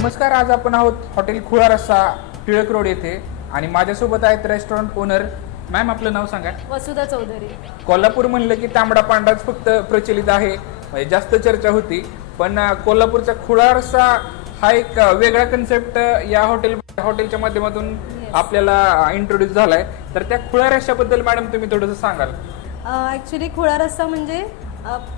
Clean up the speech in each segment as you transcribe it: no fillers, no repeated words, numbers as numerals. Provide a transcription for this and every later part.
नमस्कार, आज आपण आहोत हॉटेल खुळा रस्सा टिळक रोड येथे आणि माझ्यासोबत आहेत रेस्टॉरंट ओनर. मॅम, आपलं नाव सांगा. वसुधा चौधरी. कोल्हापूर म्हणलं की तांबडा पांढराच फक्त प्रचलित आहे, म्हणजे जास्त चर्चा होती. पण कोल्हापूरचा खुळा रस्सा हा एक वेगळा कन्सेप्ट या हॉटेलच्या माध्यमातून आपल्याला इंट्रोड्यूस झालाय. तर त्या खुळा रस्स्याबद्दल मॅडम तुम्ही थोडंसं सांगाल? ॲक्च्युली खुळा रस्सा म्हणजे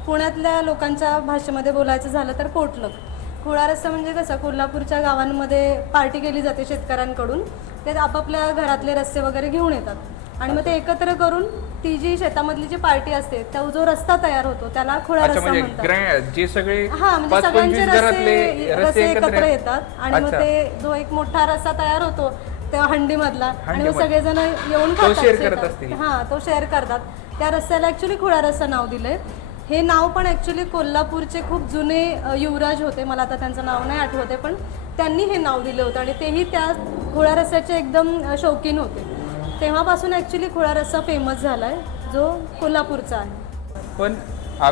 पुण्यातल्या लोकांच्या भाषेमध्ये बोलायचं झालं तर पोटलक. खुळा रस्सा म्हणजे कसं, कोल्हापूरच्या गावांमध्ये पार्टी केली जाते शेतकऱ्यांकडून. ते आपापल्या घरातले रस्से वगैरे घेऊन येतात आणि मग ते एकत्र करून ती जी शेतामधली जी पार्टी असते त्या जो रस्ता तयार होतो त्याला खुळा रस्सा म्हणतात. जे सगळे म्हणजे सगळ्यांचे रस्से एकत्र येतात आणि मग ते जो एक मोठा रस्सा तयार होतो तेव्हा हंडीमधला, आणि मग सगळेजण येऊन खातात. तो शेअर करतात. त्या रस्स्याला ॲक्च्युली खुळा रस्सा नाव दिलंय. हे नाव पण ॲक्च्युली कोल्हापूरचे खूप जुने युवराज होते, मला आता त्यांचं नाव नाही आठवते, पण त्यांनी हे नाव दिलं होतं आणि तेही त्या खुळा रस्स्याचे एकदम शौकीन होते. तेव्हापासून ॲक्च्युली खुळा रस्सा फेमस झाला आहे, जो कोल्हापूरचा आहे. पण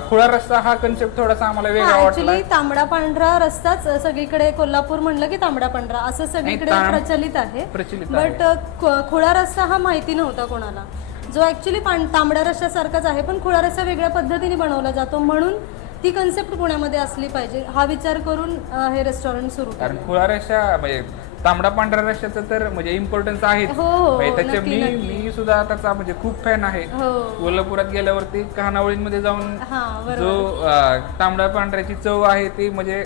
खुळा रस्सा हा कन्सेप्ट थोडासा आम्हाला वेगळा वाटला. ॲक्च्युली तांबडा पांढरा रस्साच सगळीकडे, कोल्हापूर म्हणलं की तांबडा पांढरा असं सगळीकडे प्रचलित आहे. बट खुळा रस्सा हा माहिती नव्हता कोणाला, जो ॲक्च्युली तांबड्या रस्स्यासारखाच आहे पण खुळा रस्सा वेगळ्या पद्धतीने बनवला जातो. म्हणून ती कन्सेप्ट पुण्यामध्ये असली पाहिजे हा विचार करून हे रेस्टॉरंट सुरू. कारण खुळा रस्सा म्हणजे तांबडा पांढरा रस्स्याचं तर म्हणजे इम्पॉर्टन्स आहे. त्याचे मी सुद्धा त्याचा म्हणजे खूप फॅन आहे. कोल्हापुरात गेल्यावरती खानावळींमध्ये जाऊन जो तांबडा पांढऱ्याची चव आहे ती म्हणजे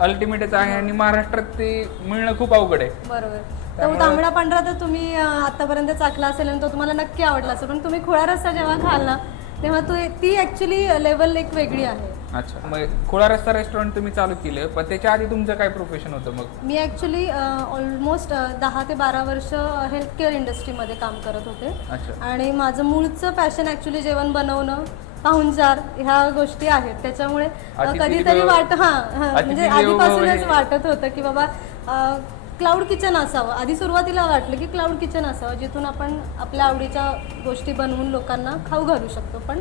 अल्टिमेटच आहे आणि महाराष्ट्रात ती मिळणं खूप अवघड आहे. बरोबर. तो तांबडा पांढरा तर तुम्ही आतापर्यंत चाखला असेल आणि तो तुम्हाला नक्की आवडला असेल, पण तुम्ही खुळा रस्सा जेव्हा खाल ना तेव्हा ती ॲक्च्युली लेवल एक वेगळी आहे. अच्छा, मग खुळा रस्सा रेस्टॉरंट तुम्ही चालू केलं, पण त्याच्या आधी तुमचं काय प्रोफेशन होतं? मग मी ॲक्च्युली ऑलमोस्ट 10 ते 12 वर्ष हेल्थ केअर इंडस्ट्रीमध्ये काम करत होते आणि माझं मूळचं पॅशन ॲक्च्युली जेवण बनवणं, पाहुणचार ह्या गोष्टी आहेत. त्याच्यामुळे कधीतरी म्हणजे आधीपासूनच वाटत होतं की बाबा क्लाउड किचन असावं. आधी सुरुवातीला वाटलं की क्लाउड किचन असावं जिथून आपण आपल्या आवडीच्या गोष्टी बनवून लोकांना खाऊ घालू शकतो. पण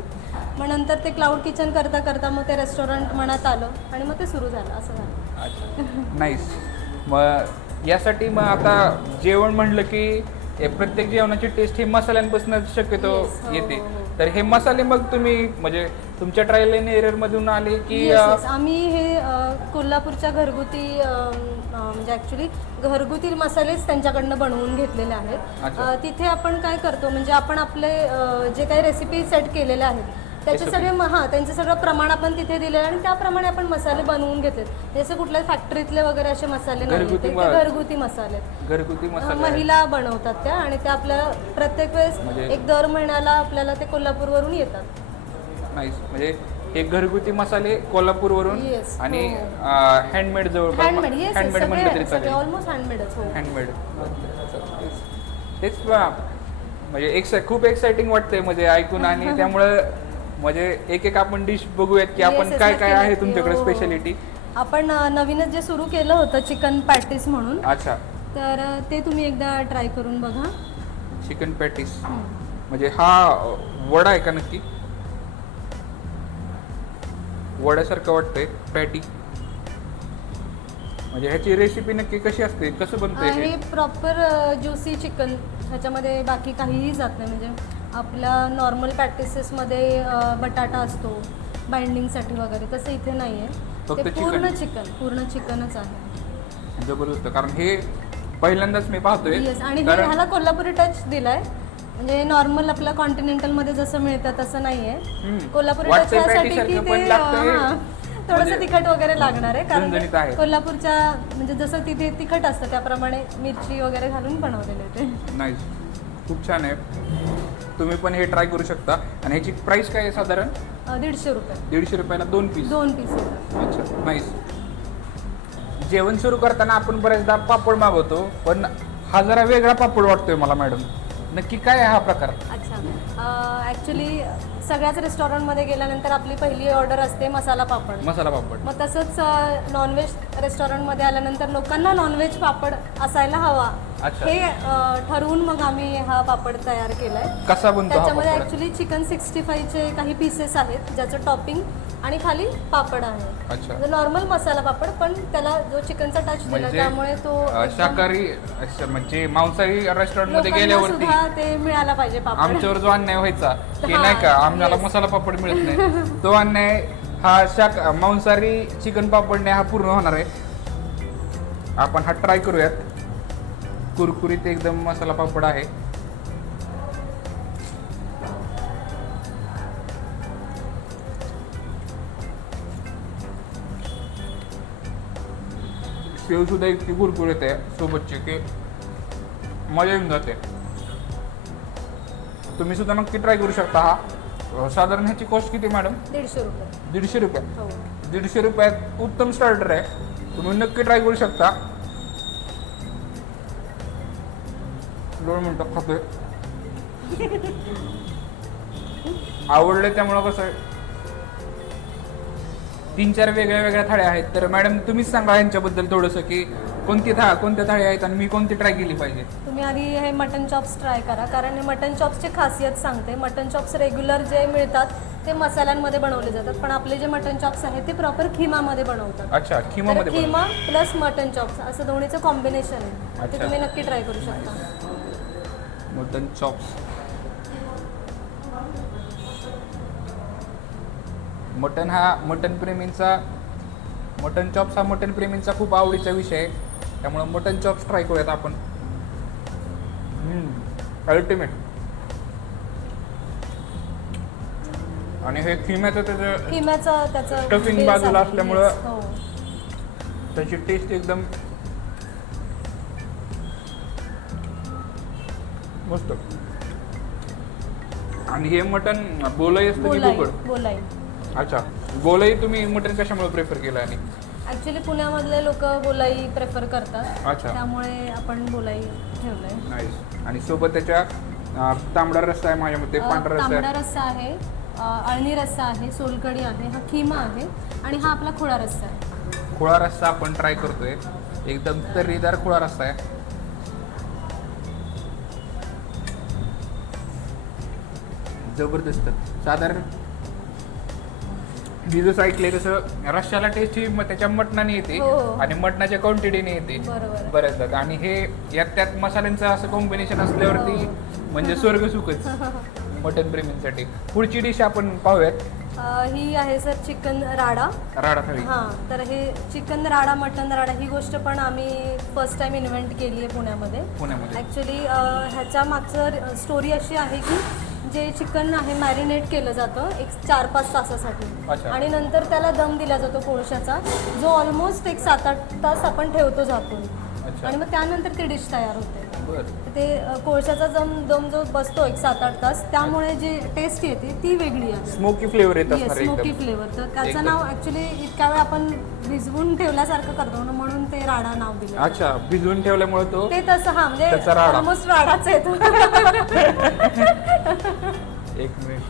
मग नंतर ते क्लाउड किचन करता करता मग ते रेस्टॉरंट मनात आलं आणि मग ते सुरू झालं, असं झालं. अच्छा, नाईस. मग यासाठी मग आता जेवण म्हणलं की प्रत्येक जेवणाची टेस्ट ही मसाल्यांपासून शक्यतो येते. तर हे मसाले मग तुम्ही म्हणजे तुमच्या ट्रायल अँड एरर मधून आले की? आम्ही हे कोल्हापूरच्या घरगुती म्हणजे ॲक्च्युली घरगुती मसालेच त्यांच्याकडनं बनवून घेतलेले आहेत. तिथे आपण काय करतो म्हणजे आपण आपले जे काही रेसिपी सेट केलेल्या आहेत त्याचे सगळे त्यांचं सगळं प्रमाण आपण तिथे दिले आणि त्याप्रमाणे आपण मसाले बनवून घेतले. जसं कुठल्या फॅक्टरीतले वगैरे असे मसाले नाही, घरगुती मसाले महिला बनवतात त्या, आणि त्या आपल्याला प्रत्येक वेळेस एक दर महिन्याला आपल्याला ते कोल्हापूरवरून येतात. नाईस. म्हणजे हे घरगुती मसाले कोल्हापूरवरून आणि हँडमेड जवळपास ऑलमोस्ट हँडमेड. तेच म्हणजे खूप एक्साइटिंग वाटतंय म्हणजे ऐकून, आणि त्यामुळे म्हणजे एक आपण डिश बघूयात की आपण काय काय आहे तुमच्याकडे स्पेशालिटी. आपण नवीनच जे सुरू केलं होतं चिकन पॅटीस म्हणून. अच्छा, तर ते तुम्ही एकदा ट्राय करून बघा. चिकन पॅटीस म्हणजे हा वडा आहे का? नक्की वड्यासारखं वाटतंय पॅटी. म्हणजे ह्याची रेसिपी नक्की कशी असते, कसं बनते? हे प्रॉपर ज्युसी चिकन, ह्याच्यामध्ये बाकी काहीही जात नाही. म्हणजे आपल्या नॉर्मल पॅटिसेसमध्ये बटाटा असतो बाइंडिंगसाठी वगैरे, तसं इथे नाही आहे. ते पूर्ण चिकनच आहे. जबरदस्त. कारण हे पहिल्यांदाच मी पाहतोय. आणि ह्याला कोल्हापुरी टच दिलाय. म्हणजे नॉर्मल आपल्या कॉन्टिनेंटल मध्ये जसं मिळतं तसं नाहीये. कोल्हापुरी टच यासाठी की ते थोडंसं तिखट वगैरे लागणार आहे, कारण कोल्हापूरच्या म्हणजे जसं तिथे तिखट असतं त्याप्रमाणे मिरची वगैरे घालून बनवलेले ते. नाईस, खूप छान आहे. तुम्ही पण हे ट्राय करू शकता. आणि ह्याची प्राइस काय आहे साधारण? 150 रुपये. 150 रुपयाला 2 पीस. अच्छा, नाईस. जेवण सुरू करताना आपण बरेचदा पापड मागवतो, पण हा जरा वेगळा पापड वाटतोय मला मॅडम. नक्की काय आहे हा प्रकार? अच्छा, ॲक्च्युली सगळ्याच रेस्टॉरंटमध्ये गेल्यानंतर आपली पहिली ऑर्डर असते मसाला पापड. मग तसंच नॉनव्हेज रेस्टॉरंटमध्ये आल्यानंतर लोकांना नॉनव्हेज पापड असायला हवा अच्छा. हे ठरवून मग आम्ही हा पापड तयार केलाय. कसा बनतो हा त्याच्यामध्ये पापड? ऍक्च्युली चिकन 65 चे काही पीसेस आहेत ज्याचं टॉपिंग आणि खाली पापड आहे. अच्छा. नॉर्मल मसाला पापड पण त्याला जो चिकनचा टच दिला म्हणजे त्यामुळे तो शाकाहारी म्हणजे मांसाहारी रेस्टॉरंट मध्ये लोकांना गेल्यावरती सुद्धा ते मिळाला पाहिजे पापड. आमच्यावर जो अन्याय व्हायचा की हा, नाही का आम्हाला yes. मसाला पापड मिळत नाही, तो अन्याय हा मांसाहारी चिकन पापडने हा पूर्ण होणार आहे. आपण हा ट्राय करूयात. कुरकुरीत एकदम मसाला पापड आहे. शेव सुद्धा इतकी कुरकुरीत आहे सोबतची की मजा येऊन जाते. तुम्ही सुद्धा नक्की ट्राय करू शकता. हा साधारण ह्याची कॉस्ट किती मॅडम? 150 रुपये. 150 रुपये. हो. 150 रुपयात उत्तम स्टार्टर आहे. तुम्ही नक्की ट्राय करू शकता. 2 मिनिटं खातोय. आवडलं त्यामुळं कसं 3-4 वेगळ्या वेगळ्या थाळ्या आहेत. तर मॅडम तुम्हीच सांगा यांच्याबद्दल थोडंसं की कोणत्या थाळी आहेत आणि मी कोणती ट्राय केली पाहिजे. तुम्ही आधी हे मटन चॉप्स ट्राय करा कारण हे मटन चॉप्सची खासियत सांगते. मटन चॉप्स रेग्युलर जे मिळतात ते मसाल्यांमध्ये बनवले जातात पण आपले जे मटन चॉप्स आहेत ते प्रॉपर खिमामध्ये बनवतात. अच्छा, खिमामध्ये बनवतात. खिमा प्लस मटन चॉप्स असं दोन्हीचं कॉम्बिनेशन आहे. अच्छा. ते तुम्ही नक्की ट्राय करू शकता. Mutton chops. मटन चॉप्स हा मटन प्रेमींचा खूप आवडीचा विषय आहे. त्यामुळे मटन चॉप्स ट्राय करूयात आपण. अल्टिमेट. आणि हे खिम्याचं त्याचं स्टफिंग base बाजूला आहे. असल्यामुळं Yes, हो. त्याची टेस्ट एकदम मस्त. आणि हे मटन बोलाई असतं की बोकड? बोलाई. अच्छा, बोलाई तुम्ही मटन कशामुळे प्रेफर केलं? आणि ऍक्च्युली पुण्यामधले लोक बोलाई प्रेफर करतात. अच्छा. त्यामुळे आपण बोलाई ठेवलंय. नाईस. आणि सोबत त्याच्या तांबडा रस्सा आहे माझ्या मते, पांढरा रस्सा तांबडा आहे, रस्सा आहे, अळणी रस्सा आहे, सोलकढी आहे, हा खिमा आहे आणि हा आपला खोळा रस्सा आहे. खोळा रस्सा आपण ट्राय करतोय. एकदम तर्रीदार खोळा रस्सा आहे. जबरदस्त. साधारण मी जसं ऐकलंय तसं रश्श्याला टेस्ट ही त्याच्या मटणाने येते हो. आणि मटणाच्या क्वांटिटीने येते बरोबर. बऱ्याचदा. आणि हे त्यात मसाल्यांचं असं कॉम्बिनेशन असल्यावरती म्हणजे स्वर्ग सुखच मटन प्रेमींसाठी. पुढची डिश आपण पाहूयात. ही आहे सर चिकन राडा. राडा थाळी. हां, तर हे चिकन राडा, मटन राडा ही गोष्ट पण आम्ही फर्स्ट टाइम इन्व्हेंट केली आहे पुण्यामध्ये. ॲक्च्युली ह्याच्या मागचं स्टोरी अशी आहे की जे चिकन आहे मॅरिनेट केलं जातं एक 4-5 तासासाठी आणि नंतर त्याला दम दिला जातो कोळशाचा, जो ऑलमोस्ट एक 7-8 तास आपण ठेवतो झाकून आणि मग त्यानंतर ती डिश तयार होते. ते कोळशाचा दम जो बसतो एक 7-8 तास, त्यामुळे जी टेस्ट येते ती वेगळी आहे. स्मोकी फ्लेवर येत असणार. Smoky flavour. तर त्याचं नाव ॲक्च्युली इतक्या वेळ आपण भिजवून ठेवल्यासारखं करतो ना, म्हणून ते राडा नाव दिलं. अच्छा, भिजवून ठेवल्यामुळे तो ते तसं हा म्हणजे ऑलमोस्ट राडाच येतो. एक मिनिट.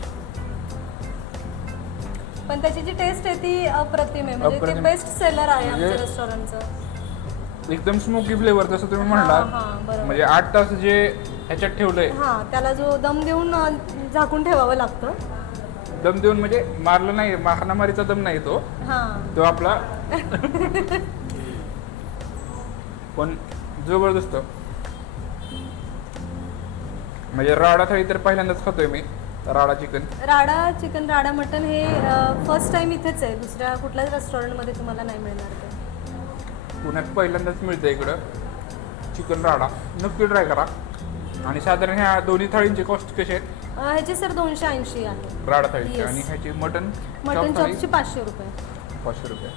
पण त्याची जी टेस्ट आहे ती अप्रतिम आहे. म्हणजे ते बेस्ट सेलर आहे आमच्या रेस्टॉरंटचं. एकदम स्मोकी फ्लेवर जसं तुम्ही म्हणला. म्हणजे 8 तास जे ह्याच्यात ठेवलंय, हा त्याला जो दम देऊन झाकून ठेवावं लागतं. दम देऊन म्हणजे मारलं नाही, हाणामारीचा दम नाही तो. तो आपला पण जबरदस्त. म्हणजे राडा थाळी तर पहिल्यांदाच खातोय मी. राडा चिकन राडा मटन हे फर्स्ट टाइम इथेच आहे. दुसऱ्या कुठल्याच रेस्टॉरंटमध्ये तुम्हाला नाही मिळणार ते. पुण्यात पहिल्यांदाच मिळतं इकडं चिकन राडा. नक्की ट्राय करा. आणि साधारण ह्या दोन्ही थाळींची कॉस्ट कशी आहे? ह्याची सर 280 आहे राडा थाळीची. आणि ह्याची मटन चॉपची 500 रुपये. 500 रुपये.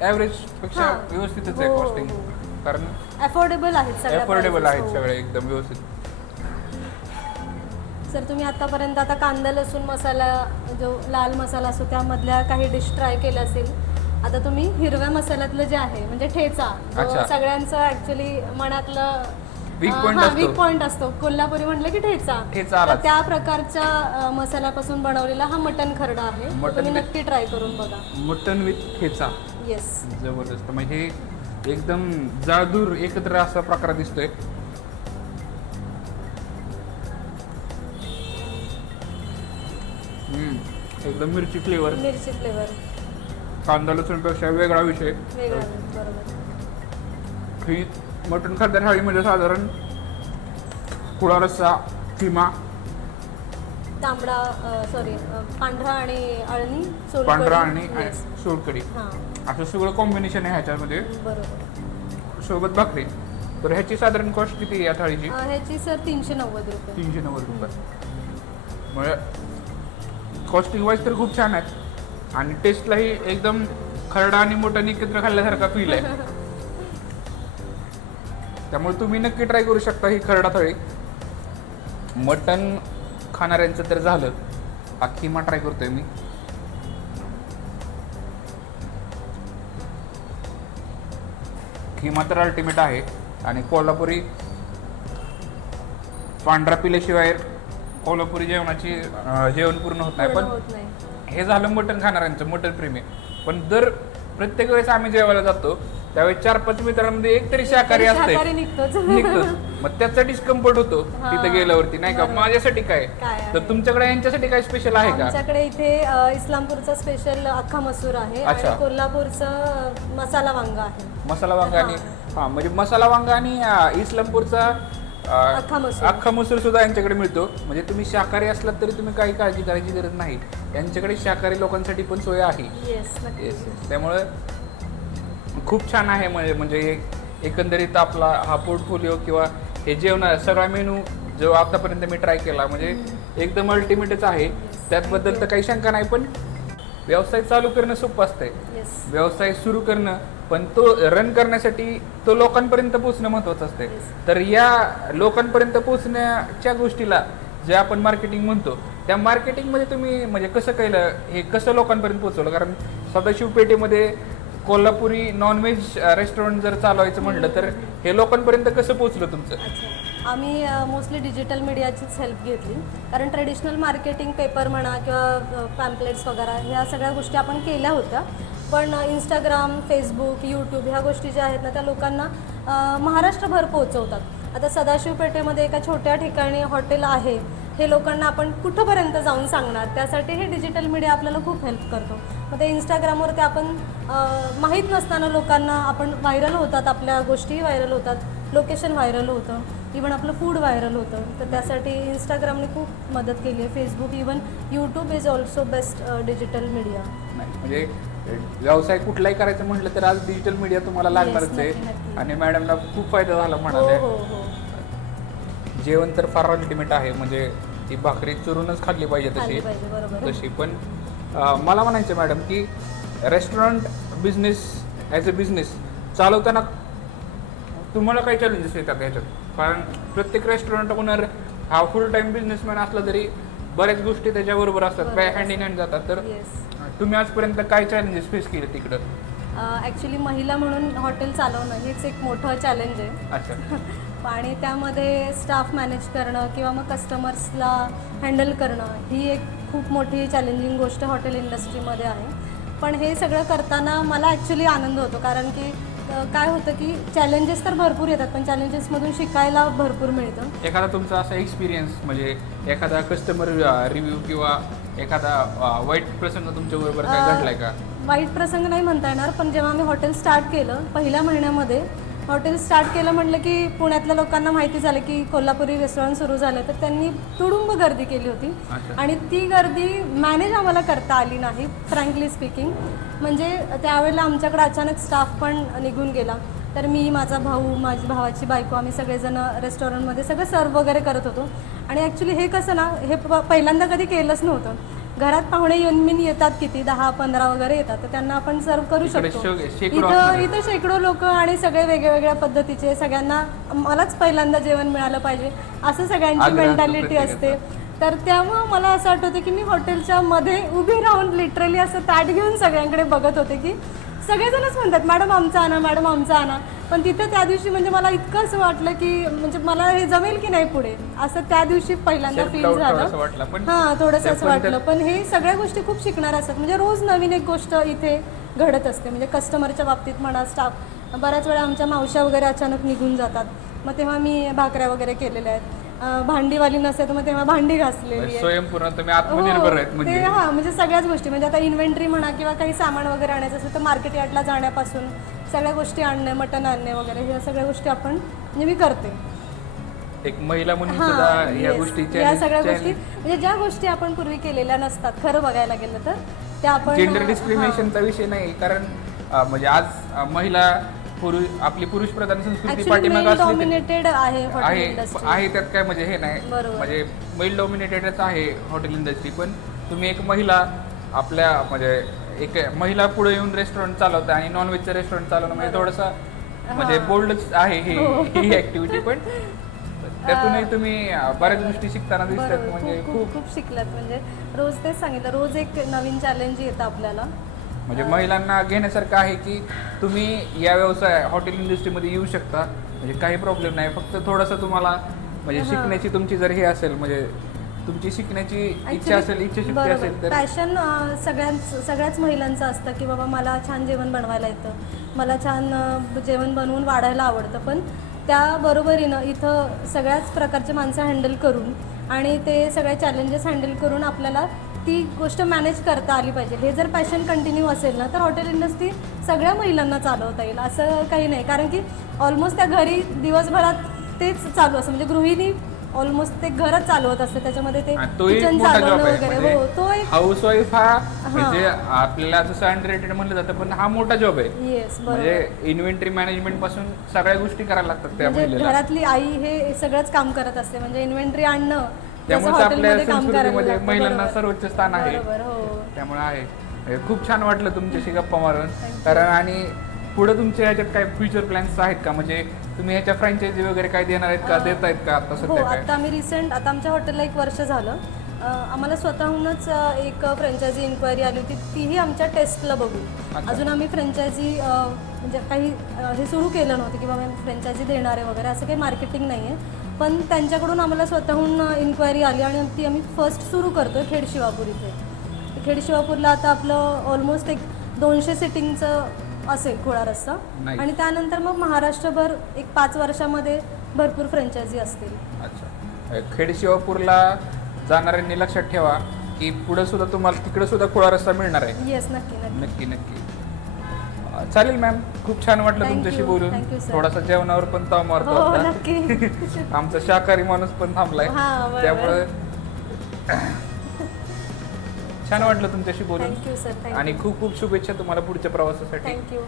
ॲव्हरेज पेक्षा व्यवस्थितच आहे कॉस्टिंग. कारण अफोर्डेबल आहेत सगळे एकदम व्यवस्थित. सर तुम्ही आतापर्यंत आता कांदा लसूण मसाला जो लाल मसाला असतो त्यामधल्या काही डिश ट्राय केल्या असेल. आता तुम्ही हिरव्या मसाल्यातलं जे आहे म्हणजे ठेचा, सगळ्यांचं ऍक्च्युली मनातलं वीक पॉइंट असतो. कोल्हापुरी म्हटलं की ठेचा. तर त्या प्रकारच्या मसाल्यापासून बनवलेला हा मटन खरडा आहे. तुम्ही नक्की ट्राय करून बघा. Mutton with thecha. येस. जबरदस्त. म्हणजे एकदम जादूर एकत्र असा प्रकार दिसतोय. एकदम मिरची फ्लेवर, कांदा लसूणपेक्षा वेगळा विषय. ही मटण खाद्य थाळीमध्ये साधारण थोडा रस्सा, किमा, पांढरा आणि अळणी सोलकढी असं सगळं कॉम्बिनेशन आहे ह्याच्यामध्ये. सोबत भाकरी. तर ह्याची साधारण कॉस्ट किती आहे या थाळीची? ह्याची सर 390 रुपये. 390 रुपये. म्हणजे कॉस्टिंग वाईज तर खूप छान आहे आणि टेस्टलाही एकदम खरडा आणि मटण एकत्र खाल्ल्यासारखा फील आहे. त्यामुळे तुम्ही नक्की ट्राय करू शकता ही खरडा थाळी. मटण खाणाऱ्यांचं तर झालं, हा किमा ट्राय करतोय मी. किमा तर अल्टिमेट आहे आणि कोल्हापुरी पांढरा पिल्याशिवाय कोल्हापुरी जेवण पूर्ण होत नाही. पण हे झालं मटण खाणाऱ्यांचं, मटण प्रेमी. पण दर प्रत्येक वेळेस आम्ही जेवायला जातो त्यावेळेस 4-5 मित्रांमध्ये एक तरी शाकाहारी असते, निघतो. मग त्याचा डिस्कम्फर्ट होतो तिथे गेल्यावरती, नाही का? माझ्यासाठी काय तर तुमच्याकडे यांच्यासाठी काय स्पेशल आहे का? आमच्याकडे इथे इस्लामपूरचा स्पेशल अख्खा मसूर आहे आणि कोल्हापूरचं मसाला वांगा आहे. मसाला वांगा आणि म्हणजे मसाला वांगा आणि इस्लामपूरचा अख्खा मसूर सुद्धा यांच्याकडे मिळतो. म्हणजे तुम्ही शाकाहारी असलात तरी तुम्ही काही काळजी करायची गरज नाही, यांच्याकडे शाकाहारी लोकांसाठी पण सोय आहे. त्यामुळे खूप छान आहे. म्हणजे एकंदरीत आपला हा पोर्टफोलिओ किंवा हे जेवण सगळा मेनू जो आतापर्यंत मी ट्राय केला म्हणजे एकदम अल्टिमेटच आहे, त्याबद्दल तर काही शंका नाही. पण व्यवसाय चालू करणं सोपं असतंय, व्यवसाय सुरू करणं, पण तो रन करण्यासाठी तो लोकांपर्यंत पोहोचणं महत्त्वाचं असते. तर या लोकांपर्यंत पोहोचण्याच्या गोष्टीला जे आपण मार्केटिंग म्हणतो, त्या मार्केटिंगमध्ये तुम्ही म्हणजे कसं केलं, हे कसं लोकांपर्यंत पोहोचवलं? कारण सदाशिव पेठेमध्ये कोल्हापुरी नॉनव्हेज रेस्टॉरंट जर चालवायचं म्हटलं तर हे लोकांपर्यंत कसं पोहोचलं तुमचं? आम्ही मोस्टली डिजिटल मीडियाचीच हेल्प घेतली, कारण ट्रेडिशनल मार्केटिंग पेपर म्हणा किंवा पॅम्पलेट्स वगैरे ह्या सगळ्या गोष्टी आपण केल्या होत्या. पण इंस्टाग्राम, फेसबुक, यूट्यूब ह्या गोष्टी ज्या आहेत ना त्या लोकांना महाराष्ट्रभर पोहोचवतात. आता सदाशिव पेठेमध्ये एका छोट्या ठिकाणी हॉटेल आहे, हे लोकांना आपण कुठंपर्यंत जाऊन सांगणार? त्यासाठी हे डिजिटल मीडिया आपल्याला खूप हेल्प करतो. मग ते इंस्टाग्रामवरती आपण माहीत नसताना लोकांना आपण व्हायरल होतात, आपल्या गोष्टी व्हायरल होतात, लोकेशन व्हायरल होतं, इवन आपलं फूड व्हायरल होतं. तर त्यासाठी इंस्टाग्रामने खूप मदत केली आहे. Facebook, even YouTube is also best digital media. म्हणजे व्यवसाय कुठलाही करायचं म्हटलं तर आज डिजिटल मीडिया तुम्हाला लागणारच आहे. आणि मॅडमला खूप फायदा झाला म्हणाले. जेवण तर फार अल्टिमेट आहे, म्हणजे ती भाकरी चुरूनच खाल्ली पाहिजे तशी. पण मला म्हणायचं मॅडम की restaurant business as a business चालवताना तुम्हाला काही चॅलेंजेस येतात ह्याच्यात? कारण प्रत्येक रेस्टॉरंट ओनर हा फुल टाइम बिझनेसमॅन असला तरी बऱ्याच गोष्टी त्याच्याबरोबर असतात, काय हँड इन हँड जातात. तर तुम्ही आजपर्यंत काय चॅलेंजेस फेस केले तिकडं? ॲक्च्युली महिला म्हणून हॉटेल चालवणं हेच एक मोठं चॅलेंज आहे. अच्छा. आणि त्यामध्ये स्टाफ मॅनेज करणं किंवा मग कस्टमर्सला हँडल करणं ही एक खूप मोठी चॅलेंजिंग गोष्ट हॉटेल इंडस्ट्रीमध्ये आहे. पण हे सगळं करताना मला ॲक्च्युली आनंद होतो, कारण की काय होतं की चॅलेंजेस तर भरपूर येतात, पण चॅलेंजेसमधून शिकायला भरपूर मिळतं. एखादा तुमचा असा एक्सपिरियन्स म्हणजे एखादा कस्टमर रिव्ह्यू किंवा एखादा वाईट प्रसंग तुमच्याबरोबर काय घडलाय का? वाईट प्रसंग नाही म्हणता येणार, पण जेव्हा आम्ही हॉटेल स्टार्ट केलं पहिल्या महिन्यामध्ये हॉटेल स्टार्ट केलं म्हटलं की पुण्यातल्या लोकांना माहिती झालं की कोल्हापुरी रेस्टॉरंट सुरू झालं, तर त्यांनी तुडुंब गर्दी केली होती. आणि ती गर्दी मॅनेज आम्हाला करता आली नाही, फ्रँकली स्पीकिंग. म्हणजे त्यावेळेला आमच्याकडे अचानक स्टाफ पण निघून गेला. तर मी, माझा भाऊ, माझी भावाची बायको, आम्ही सगळेजण रेस्टॉरंटमध्ये सगळं सर्व वगैरे करत होतो. आणि ॲक्च्युली हे कसं ना, हे पहिल्यांदा कधी केलंच नव्हतं. घरात पाहुणे येतात, किती 10-15 वगैरे येतात, तर त्यांना आपण सर्व करू शकतो. इथं शेकडो लोक आणि सगळे वेगवेगळ्या पद्धतीचे, सगळ्यांना मलाच पहिल्यांदा जेवण मिळालं पाहिजे असं सगळ्यांची मेंटॅलिटी असते. तर त्यामुळं मला असं आठवतं की मी हॉटेलच्या मध्ये उभी राहून लिटरली असं ताट घेऊन सगळ्यांकडे बघत होते की सगळेजणच म्हणतात मॅडम आमचा आणा, मॅडम आमचा आणा. पण तिथे त्या दिवशी म्हणजे मला इतकं असं वाटलं की म्हणजे मला हे जमेल की नाही पुढे, असं त्या दिवशी पहिल्यांदा फील झालं. हां, थोडंसं असं वाटलं. पण हे सगळ्या गोष्टी खूप शिकणार असतात. म्हणजे रोज नवीन एक गोष्ट इथे घडत असते. म्हणजे कस्टमरच्या बाबतीत म्हणा, स्टाफ बऱ्याच वेळा आमच्या मावश्या वगैरे अचानक निघून जातात, मग तेव्हा मी भाकऱ्या वगैरे केलेल्या आहेत. भांडीवाली नसते तर मग तेव्हा भांडी घासलेली आहे. स्वयंपूर्ण तुम्ही आत्मनिर्भर आहेत म्हणजे. ते म्हणजे सगळ्याच गोष्टी, म्हणजे आता इन्व्हेंटरी म्हणा किंवा काही सामान वगैरे आणायचं असेल तर मार्केट यार्डला जाण्यापासून सगळ्या गोष्टी आणणे, मटण आणणे वगैरे ह्या सगळ्या गोष्टी आपण म्हणजे मी करते. एक महिला म्हणून सुद्धा या गोष्टीच्या या सगळ्या गोष्टी म्हणजे ज्या गोष्टी आपण पूर्वी केलेल्या नसतात खरं बघायला गेलं तर त्या आपण. जेंडर डिस्क्रिमिनेशनचा विषय नाही, कारण म्हणजे आज महिला आपली पुरुष प्रधान संस्कृती पाठीमागे डॉमिनेटेड आहे आहे त्यात काय म्हणजे हे नाही, म्हणजे मेल डॉमिनेटेडच आहे हॉटेल इंडस्ट्री. पण तुम्ही एक महिला आपल्या म्हणजे एक महिला पुढे येऊन रेस्टॉरंट चालवता आणि नॉनव्हेजचं रेस्टॉरंट चालवणं म्हणजे थोडंसं म्हणजे बोल्डच आहे ही ऍक्टिव्हिटी. पण त्यातूनही तुम्ही बऱ्याच गोष्टी शिकताना दिसतात, म्हणजे खूप शिकलात. म्हणजे रोज तेच सांगितलं, रोज एक नवीन चॅलेंज येतं आपल्याला. म्हणजे महिलांना घेण्यासारखं आहे की तुम्ही या व्यवसाय हॉटेल इंडस्ट्रीमध्ये येऊ शकता, म्हणजे काही प्रॉब्लेम नाही. फक्त थोडंसं तुम्हाला म्हणजे शिकण्याची तुमची जर हे असेल, म्हणजे तुमची शिकण्याची इच्छा असेल, इच्छाशक्ती असेल तर. पॅशन सगळ्याच महिलांचं असतं की बाबा मला छान जेवण बनवायला येतं, मला छान जेवण बनवून वाढायला आवडतं. पण त्याबरोबरीनं इथं सगळ्याच प्रकारचे माणसं हँडल करून आणि ते सगळे चॅलेंजेस हँडल करून आपल्याला ती गोष्ट मॅनेज करता आली पाहिजे. हे जर पॅशन कंटिन्यू असेल ना तर हॉटेल इंडस्ट्री सगळ्या महिलांना चालवता येईल असं काही नाही. कारण की ऑलमोस्ट त्या घरी दिवसभरात तेच चालू असतं, म्हणजे गृहिणी ऑलमोस्ट ते घरच चालवत असते, त्याच्यामध्ये ते किचन चालवणं वगैरे. हो, तो एक हाऊसवाईफ हा म्हणजे आपल्याला जसं अंडररेटेड म्हणलं जातं, पण हा मोठा जॉब आहे. येस, म्हणजे इन्व्हेंटरी मॅनेजमेंट पासून सगळ्या गोष्टी करायला लागतात त्या महिलेला. घरातली आई हे सगळंच काम करत असते, म्हणजे इन्व्हेंटरी आणणं. त्यामुळे आपल्या संस्कृतीमध्ये महिलांना सर्वोच्च स्थान आहे. त्यामुळे आहे. खूप छान वाटलं तुमच्याशी गप्पा मारून. कारण आणि पुढे तुमच्या ह्याच्यात काय फ्युचर प्लॅन्स आहेत का, म्हणजे तुम्ही ह्याच्या फ्रँचायझी वगैरे काय देणार आहेत का, देत आहेत का आता सध्या? आता आम्ही रिसेंट आता आमच्या हॉटेलला 1 वर्ष झालं. आम्हाला स्वतःहूनच एक फ्रँचायझी इन्क्वायरी आली होती, तीही आमच्या टेस्टला बघून. अजून आम्ही फ्रँचायझी म्हणजे काही हे सुरू केलं नव्हतं की बाबा फ्रँचायझी देणार आहे वगैरे, असं काही मार्केटिंग नाही आहे. पण त्यांच्याकडून आम्हाला स्वतःहून इन्क्वायरी आली आणि ती आम्ही फर्स्ट सुरू करतो आहे खेड शिवापूर इथे. खेड शिवापूरला आता आपलं ऑलमोस्ट एक 200 सिटिंगचं असेल खोळा रस्ता. आणि त्यानंतर मग महाराष्ट्रभर एक 5 वर्षामध्ये भरपूर फ्रँचायझी असतील. अच्छा, खेड शिवापूरला जाणाऱ्यांनी लक्षात ठेवा की पुढे सुद्धा तुम्हाला तिकडे सुद्धा खोळा रस्ता मिळणार आहे. येस, नक्की. चालेल मॅम, खूप छान वाटलं तुमच्याशी बोलून. थोडासा जेवणावर पण ताव मारतो आमचा शाकाहारी माणूस पण थांबलाय, त्यामुळे छान वाटलं तुमच्याशी बोलून. आणि खूप खूप शुभेच्छा तुम्हाला पुढच्या प्रवासासाठी. थँक्यू.